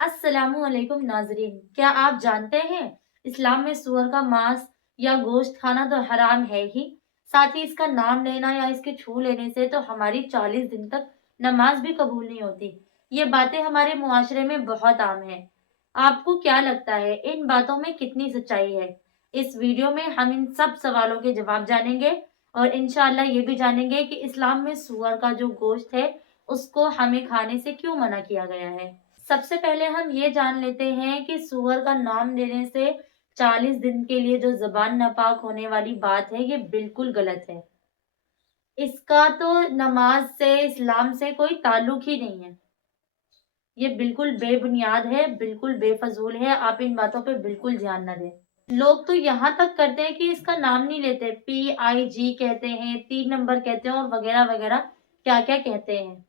अस्सलामु अलैकुम नाजरीन, क्या आप जानते हैं इस्लाम में सूअर का मांस या गोश्त खाना तो हराम है ही। साथ ही इसका नाम लेना या इसके छू लेने से तो हमारी 40 दिन तक नमाज भी कबूल नहीं होती। ये बातें हमारे मुआशरे में बहुत आम है। आपको क्या लगता है इन बातों में कितनी सच्चाई है? इस वीडियो में हम इन सब सवालों के जवाब जानेंगे और इंशाअल्लाह ये भी जानेंगे कि इस्लाम में सूअर का जो गोश्त है उसको हमें खाने से क्यों मना किया गया है। सबसे पहले हम ये जान लेते हैं कि सूअर का नाम लेने से 40 दिन के लिए जो ज़बान नापाक होने वाली बात है, ये बिल्कुल गलत है। इसका तो नमाज से, इस्लाम से कोई ताल्लुक ही नहीं है। ये बिल्कुल बेबुनियाद है, बिल्कुल बेफजूल है। आप इन बातों पे बिल्कुल ध्यान न दें। लोग तो यहाँ तक करते हैं कि इसका नाम नहीं लेते, PIG कहते हैं, 3 नंबर कहते हैं और वगैरह वगैरह क्या क्या कहते हैं।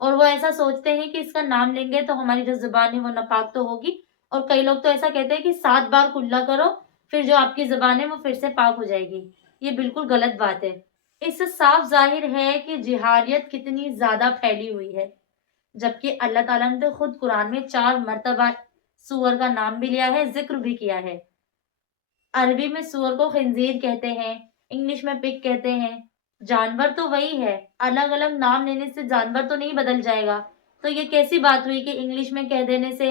और वो ऐसा सोचते हैं कि इसका नाम लेंगे तो हमारी जो ज़ुबान है वो नापाक तो होगी। और कई लोग तो ऐसा कहते हैं कि 7 बार कुल्ला करो, फिर जो आपकी ज़ुबान है वो फिर से पाक हो जाएगी। ये बिल्कुल गलत बात है। इससे साफ ज़ाहिर है कि जिहालियत कितनी ज़्यादा फैली हुई है। जबकि अल्लाह ताला ने तो खुद कुरान में 4 मर्तबा सूअर का नाम भी लिया है, ज़िक्र भी किया है। अरबी में सूअर को खिंजीर कहते हैं, इंग्लिश में पिग कहते हैं। जानवर तो वही है, अलग अलग नाम लेने से जानवर तो नहीं बदल जाएगा। तो ये कैसी बात हुई कि इंग्लिश में कह देने से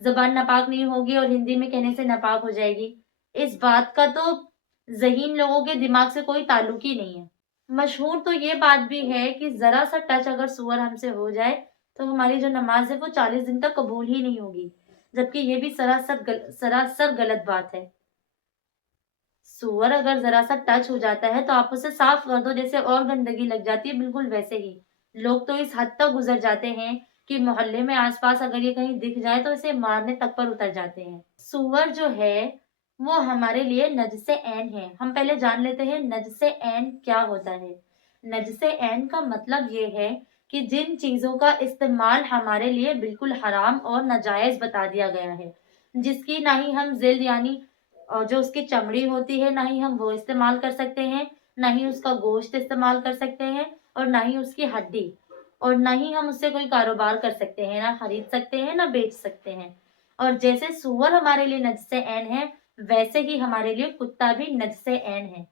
जबान नापाक नहीं होगी और हिंदी में कहने से नापाक हो जाएगी। इस बात का तो ज़हीन लोगों के दिमाग से कोई ताल्लुक ही नहीं है। मशहूर तो ये बात भी है कि जरा सा टच अगर सूअर हमसे हो जाए तो हमारी जो नमाज है वो 40 दिन तक कबूल ही नहीं होगी। जबकि ये भी सरासर गलत बात है। सूअर अगर जरा सा टच हो जाता है तो आप उसे साफ कर दो, जैसे और गंदगी लग जाती है बिल्कुल वैसे ही। लोग तो इस हद तक गुजर जाते हैं कि मोहल्ले में आसपास अगर ये कहीं दिख जाए तो इसे मारने तक पर उतर जाते हैं। सूअर जो है वो हमारे लिए नजसे ऐन है। हम पहले जान लेते हैं नजसे ऐन क्या होता है। नजसे ऐन का मतलब ये है कि जिन चीजों का इस्तेमाल हमारे लिए बिल्कुल हराम और नाजायज बता दिया गया है, जिसकी ना ही हम जिल्द यानी और जो उसकी चमड़ी होती है ना ही हम वो इस्तेमाल कर सकते हैं, ना ही उसका गोश्त इस्तेमाल कर सकते हैं और ना ही उसकी हड्डी, और ना ही हम उससे कोई कारोबार कर सकते हैं, ना खरीद सकते हैं ना बेच सकते हैं। और जैसे सूअर हमारे लिए नजसे ऐन है, वैसे ही हमारे लिए कुत्ता भी नजसे ऐन है।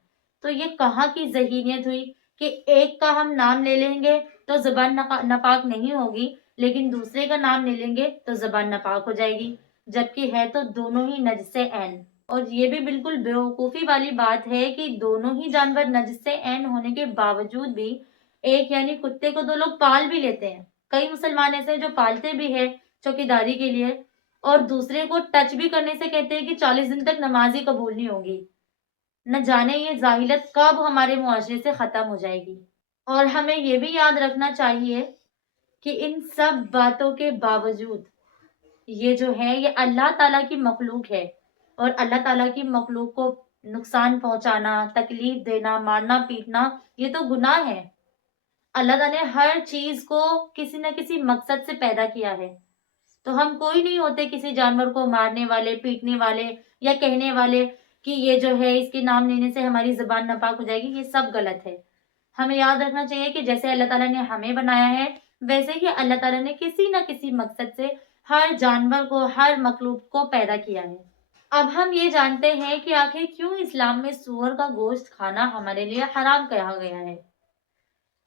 तो ये कहाँ की ज़हीनियत हुई कि एक का हम नाम ले लेंगे तो ज़ुबान नापाक नहीं होगी, लेकिन दूसरे का नाम ले लेंगे तो ज़ुबान नापाक हो जाएगी। जबकि है तो दोनों ही नजसे ऐन। और ये भी बिल्कुल बेवकूफ़ी वाली बात है कि दोनों ही जानवर नजसे ऐन होने के बावजूद भी एक यानी कुत्ते को 2 लोग पाल भी लेते हैं। कई मुसलमान ऐसे हैं जो पालते भी हैं चौकीदारी के लिए, और दूसरे को टच भी करने से कहते हैं कि 40 दिन तक नमाज ही कबूल नहीं होगी। न जाने ये जाहिलियत कब हमारे मुआशरे से खत्म हो जाएगी। और हमें ये भी याद रखना चाहिए कि इन सब बातों के बावजूद ये जो है ये अल्लाह ताला की मखलूक है, और अल्लाह ताला की मखलूक को नुकसान पहुंचाना, तकलीफ देना, मारना पीटना ये तो गुनाह है। अल्लाह ताला ने हर चीज को किसी न किसी मकसद से पैदा किया है। तो हम कोई नहीं होते किसी जानवर को मारने वाले, पीटने वाले या कहने वाले कि ये जो है इसके नाम लेने से हमारी ज़ुबान नापाक हो जाएगी। ये सब गलत है। हमें याद रखना चाहिए कि जैसे अल्लाह ताला ने हमें बनाया है, वैसे ही अल्लाह ताला ने किसी न किसी मकसद से हर जानवर को, हर मखलूक को पैदा किया है। अब हम ये जानते हैं कि आखिर क्यों इस्लाम में सूअर का गोश्त खाना हमारे लिए हराम कहा गया है।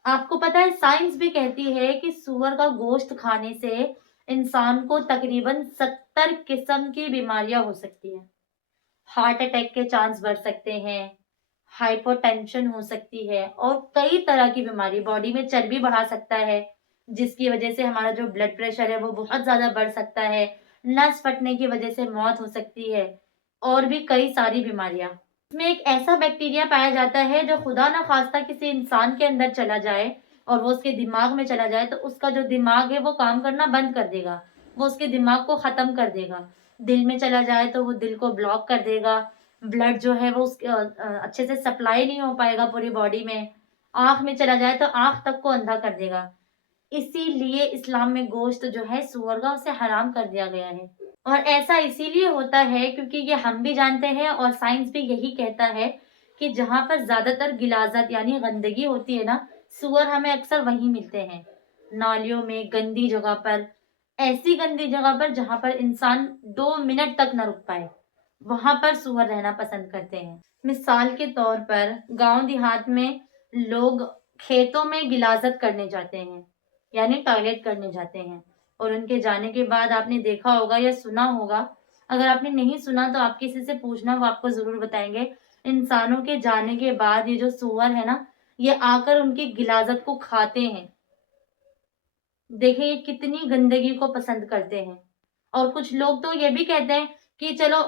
आपको पता है साइंस भी कहती है कि सूअर का गोश्त खाने से इंसान को तकरीबन 70 किस्म की बीमारियां हो सकती हैं। हार्ट अटैक के चांस बढ़ सकते हैं, हाइपोटेंशन हो सकती है और कई तरह की बीमारी, बॉडी में चर्बी बढ़ा सकता है जिसकी वजह से हमारा जो ब्लड प्रेशर है वो बहुत ज्यादा बढ़ सकता है, नस फटने की वजह से मौत हो सकती है और भी कई सारी बीमारियां। इसमें एक ऐसा बैक्टीरिया पाया जाता है जो खुदा ना खास्ता किसी इंसान के अंदर चला जाए और वो उसके दिमाग में चला जाए तो उसका जो दिमाग है वो काम करना बंद कर देगा, वो उसके दिमाग को खत्म कर देगा। दिल में चला जाए तो वो दिल को ब्लॉक कर देगा, ब्लड जो है वो उसके अच्छे से सप्लाई नहीं हो पाएगा पूरी बॉडी में। आंख में चला जाए तो आंख तक को अंधा कर देगा। इसीलिए इस्लाम में गोश्त जो है सूअर का उसे हराम कर दिया गया है। और ऐसा इसीलिए होता है क्योंकि ये हम भी जानते हैं और साइंस भी यही कहता है कि जहां पर ज्यादातर गिलाजत यानी गंदगी होती है ना, सूअर हमें अक्सर वहीं मिलते हैं, नालियों में, गंदी जगह पर। ایسی گندی جگہ پر جہاں پر انسان 2 منٹ تک نہ رک پائے، وہاں پر سور رہنا پسند کرتے ہیں۔ مثال کے طور پر گاؤں دیہات میں لوگ کھیتوں میں غلاظت کرنے جاتے ہیں، یعنی ٹوائلٹ کرنے جاتے ہیں، اور ان کے جانے کے بعد آپ نے دیکھا ہوگا یا سنا ہوگا، اگر آپ نے نہیں سنا تو آپ کسی سے پوچھنا، وہ آپ کو ضرور بتائیں گے، انسانوں کے جانے کے بعد یہ جو سور ہے نا، یہ آ کر ان کی غلاظت کو کھاتے ہیں۔ دیکھیں یہ کتنی گندگی کو پسند کرتے ہیں۔ اور کچھ لوگ تو یہ بھی کہتے ہیں کہ چلو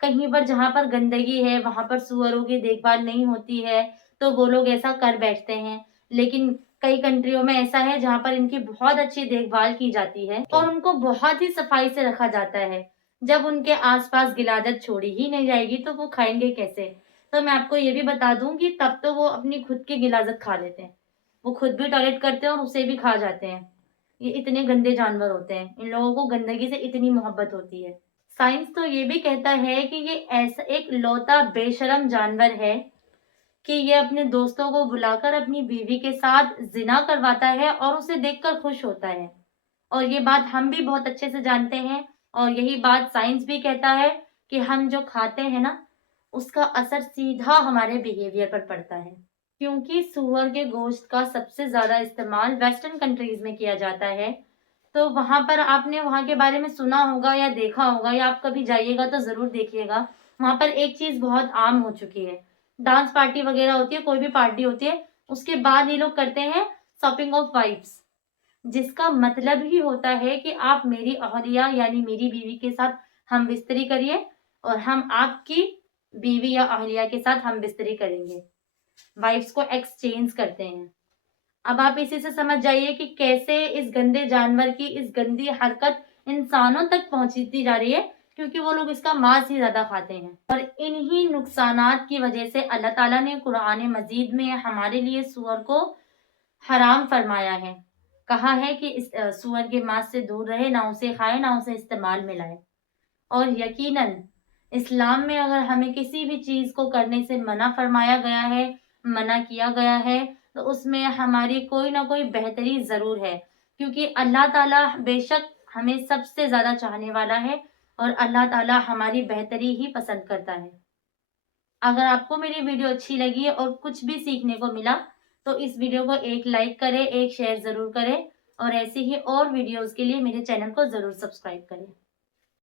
کہیں پر جہاں پر گندگی ہے وہاں پر سوروں کی دیکھ بھال نہیں ہوتی ہے تو وہ لوگ ایسا کر بیٹھتے ہیں، لیکن کئی کنٹریوں میں ایسا ہے جہاں پر ان کی بہت اچھی دیکھ بھال کی جاتی ہے اور ان کو بہت ہی صفائی سے رکھا جاتا ہے۔ جب ان کے آس پاس غلاظت چھوڑی ہی نہیں جائے گی تو وہ کھائیں گے کیسے؟ تو میں آپ کو یہ بھی بتا دوں کہ تب تو وہ اپنی خود کی غلاظت کھا لیتے ہیں، وہ خود بھی ٹوائلٹ کرتے ہیں اور اسے بھی کھا جاتے ہیں۔ یہ اتنے گندے جانور ہوتے ہیں، ان لوگوں کو گندگی سے اتنی محبت ہوتی ہے۔ سائنس تو یہ بھی کہتا ہے کہ یہ ایسا ایک لوتا بے شرم جانور ہے کہ یہ اپنے دوستوں کو بلا کر اپنی بیوی کے ساتھ زنا کرواتا ہے اور اسے دیکھ کر خوش ہوتا ہے، اور یہ بات ہم بھی بہت اچھے سے جانتے ہیں، اور یہی بات سائنس بھی کہتا ہے کہ ہم جو کھاتے ہیں نا اس کا اثر سیدھا ہمارے بیہیویئر پر پڑتا ہے، کیونکہ سور کے گوشت کا سب سے زیادہ استعمال ویسٹرن کنٹریز میں کیا جاتا ہے، تو وہاں پر آپ نے وہاں کے بارے میں سنا ہوگا یا دیکھا ہوگا، یا آپ کبھی جائیے گا تو ضرور دیکھیے گا، وہاں پر ایک چیز بہت عام ہو چکی ہے، ڈانس پارٹی وغیرہ ہوتی ہے، کوئی بھی پارٹی ہوتی ہے، اس کے بعد یہ لوگ کرتے ہیں شاپنگ آف وائفس، جس کا مطلب ہی ہوتا ہے کہ آپ میری اہلیہ یعنی میری بیوی کے ساتھ ہم بستری کریے اور ہم آپ کی بیوی یا اہلیہ کے ساتھ ہم بستری کریں گے، وائفس کو ایکسچینج کرتے ہیں۔ اب آپ اسی سے سمجھ جائیے کہ کیسے اس گندے جانور کی اس گندی حرکت انسانوں تک پہنچتی جا رہی ہے، کیونکہ وہ لوگ اس کا ماंس ہی زیادہ کھاتے ہیں، اور انہی نقصانات کی وجہ سے اللہ تعالیٰ نے قرآن مجید میں ہمارے لیے سور کو حرام فرمایا ہے، کہا ہے کہ اس سور کے ماंس سے دور رہے، نہ اسے کھائے نہ اسے استعمال میں لائے۔ اور یقیناً اسلام میں اگر ہمیں کسی بھی چیز کو کرنے سے منع فرمایا گیا ہے، منع کیا گیا ہے، تو اس میں ہماری کوئی نہ کوئی بہتری ضرور ہے، کیونکہ اللہ تعالیٰ بے شک ہمیں سب سے زیادہ چاہنے والا ہے اور اللہ تعالیٰ ہماری بہتری ہی پسند کرتا ہے۔ اگر آپ کو میری ویڈیو اچھی لگی اور کچھ بھی سیکھنے کو ملا تو اس ویڈیو کو ایک لائک کرے، ایک شیئر ضرور کرے، اور ایسی ہی اور ویڈیوز کے لیے میرے چینل کو ضرور سبسکرائب کریں۔